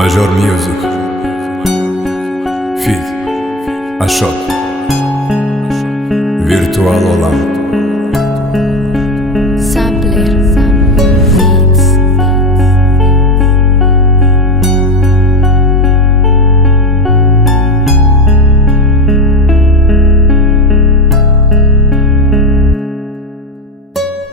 Major Music Feat Ashot Virtual olam Sampler Beats.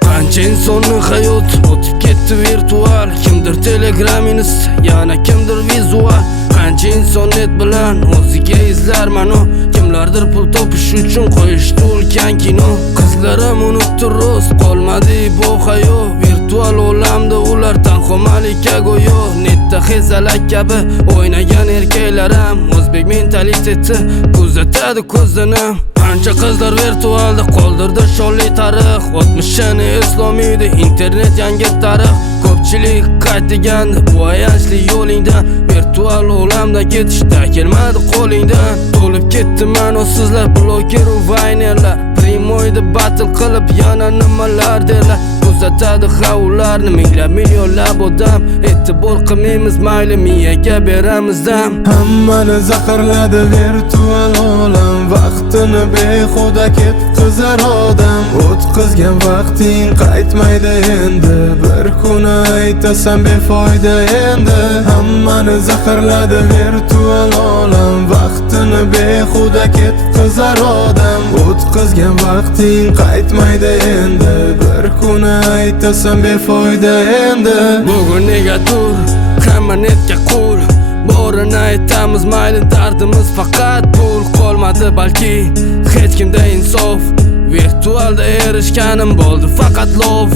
Qancha insonni hayot o'tib ketdi virtual. Kimdir Telegram insta, yana kimdir vizual. Qancha insoniyat bilan o'ziga izlar mano. Kimlardir pul topish uchun qo'yishdi ulkan kino. Qizlarim unutdi rost, qolmadi bu hayo. Virtual olamda ular tanho malika go'yo. Netda hezalak kabi o'ynagan erkaklarim. O'zbek mentaliteti kuzatadi ko'zini. Qancha qizlar virtualda qoldirdi shonli tarix. O'tmishini eslolmaydi internet yangi tarix. Ko'pchilik qaytgandi bu ayanchli yo'lingdan. Virtual olamda ketishda kelmadi qo'lingdan. To'lib ketdi ma'nosizlar, bloger va vaynerlar. Primoyda battle qilib yana nimalar derlar. Kuzatadi ularni minglab millionlab odam. E'tibor qilmaymiz, mayli miyaga beramiz dam. Hammani zaharladi virtual olam. Vaqtini behuda ketkizar odam. O'tkazgan vaqting qaytmaydi endi. Bir kuni aytasan befoyda endi. Hammani zaharladi virtual olam. Vaqtini behuda ketkizar odam. O'tkazgan vaqting qaytmaydi endi. Bir kuni aytasan befoyda endi. Bugun negadir hamma netga qul. Borini aytamiz, mayli dardimiz faqat pul. Qolmadi balki hech kimda insof. Virtualda erishganim bo'ldi faqat lov.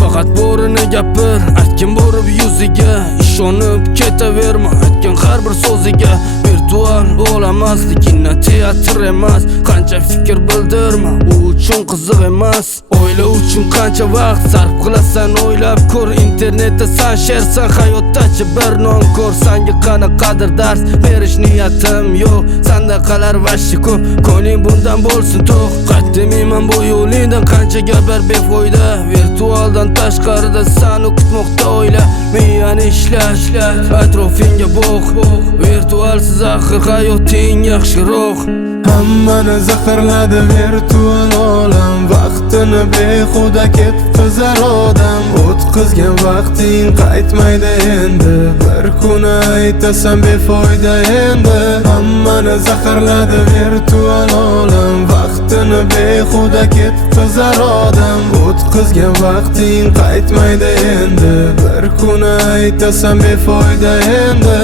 Faqat borini gapir, aytgin borib yuziga. Ishonib ketaverma, aytgan har bir so'ziga. Virtual bo'lamaslik teatr emas. Qancha fikr bildirma, u uchun qiziq emas. O'yla uchun qancha vaqt sarf qilasan, o'ylab ko'r. Internetda san shersan, hayotdachi bir non ko'r. Sanga qanaqadir dars berish niyatim yo'q. Sandaqalar vashi ko'p, ko'ngling bundan bo'lsin to'q. Qaytmayman bu yo'lingdan, qancha gaplar befoyda. Virtualdan tashqarida sani kutmoqda o'yla. Miyani ishla, atrofingga boq. Virtualsiz axir hayoting yaxshiroq. Hammani zaharladi virtual olam. Vaqtini behuda ketkizar odam. O'tkazgan vaqting qaytmaydi endi. Bir kuni aytasan befoyda endi. Hammani zaharladi virtual olam. Vaqtini behuda ketkizar odam. O'tkazgan vaqting qaytmaydi endi. Bir kuni aytasan befoyda endi.